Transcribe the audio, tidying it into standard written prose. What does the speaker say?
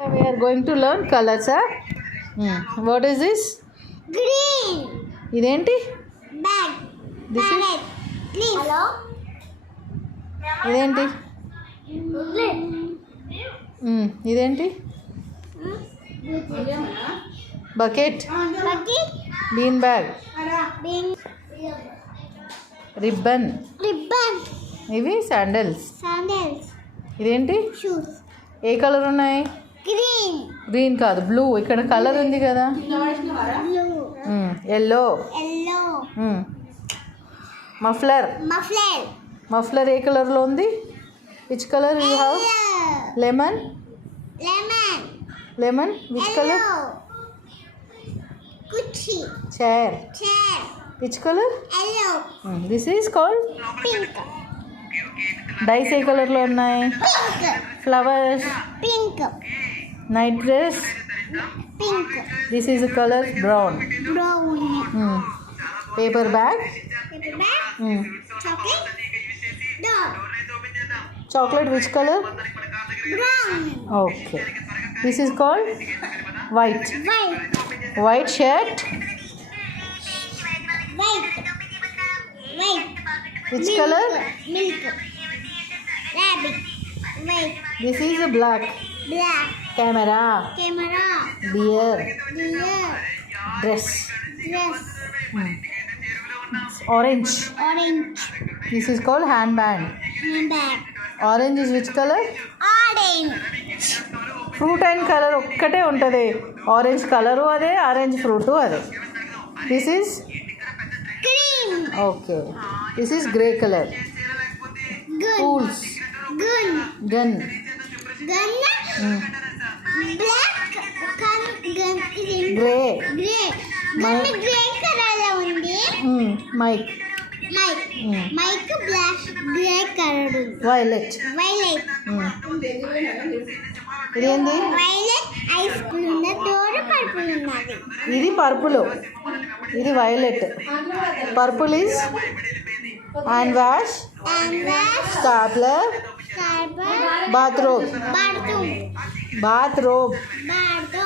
We are going to learn colors, huh? What is this? Green. ఇదేంటి? Bag. This is? Parrot. Leaf. Hello. ఇదేంటి? ఇదేంటి? Bucket. Bucket. Bean bag. Bean. Ribbon. Ribbon. ఇవి sandals. Sandals. ఇదేంటి? Shoes. ఏ colour ఉన్నాయి? Green. Green కాదు, blue. ఇక్కడ colour ఉంది కదా. Blue. Yellow. Yellow. Muffler. Muffler. Muffler ఏ కలర్లో ఉంది? Which colour you have? Yellow. Lemon. Lemon. Lemon which colour? Yellow. Gucci. Chair. Chair. Which colour? Yellow. This is called Pink. Dice ఏ కలర్లో ఉన్నాయి? Pink. Flowers. Pink. Night dress. Pink. This is colour brown. Brown. Paper bag. Paper bag. Chocolate. Dog. Chocolate which colour? Brown. Okay. This is called white. White. White shirt. White. White. Which colour? Milk. Rabbit. White. This is black. Black. Camera. Camera. Deer. Deer. Dress. Dress. Orange. Orange. This is called handbag. Handbag. Orange is which colour? Orange. Fruit and colour ఒక్కటే ఉంటుంది. Orange colour అదే, orange fruit అదే. This is Green. ఓకే. This is grey colour. Gun. Tools. Gun. Gun. Gun. Black. Gun is grey. grey. Gun grey color లో ఉంది. Mic. Mic. Mic black grey color ఉంది. Violet. Violet. ఇదేంది? Violet ice cream ఉన్న door purple ఉన్నది. ఇది purple. ఇది violet. Purple is hand wash. And wash. Stapler. Carbon. Bathroom. Bathroom. Bathroom. Bathroom.